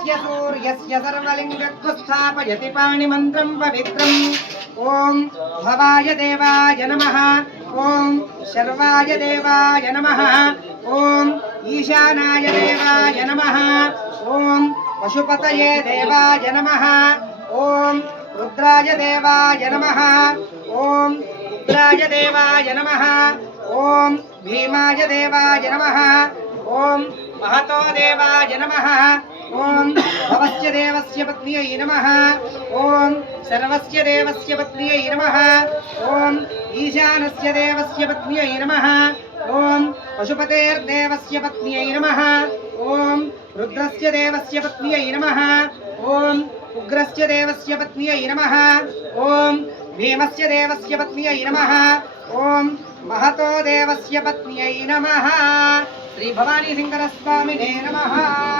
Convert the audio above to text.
यस्य सूर्यस्य सर्वलिङ्गत्वस्थापयति पाणिमन्त्रं पवित्रम् ॐ भवाय देवाय नमः ॐ शर्वाय देवाय नमः ॐ ईशानाय देवाय नमः ॐ पशुपतये देवाय नमः ॐ रुद्राय देवाय नमः ॐ उग्राय देवाय नमः ॐ भीमाय देवाय नमः ॐ महतो देवाय नमः ॐ भवस्य देवस्य पत्न्यै नमः ॐ सर्वस्य देवस्य पत्न्यै नमः ॐ ईशानस्य देवस्य पत्न्यै नमः ॐ पशुपतेर्देवस्य पत्न्यै नमः ॐ रुद्रस्य देवस्य पत्न्यै नमः ॐ उग्रस्य देवस्य पत्न्यै नमः ॐ भीमस्य देवस्य पत्न्यै नमः ॐ महतो देवस्य पत्न्यै नमः श्री भवानी शंकर स्वामिने नमः।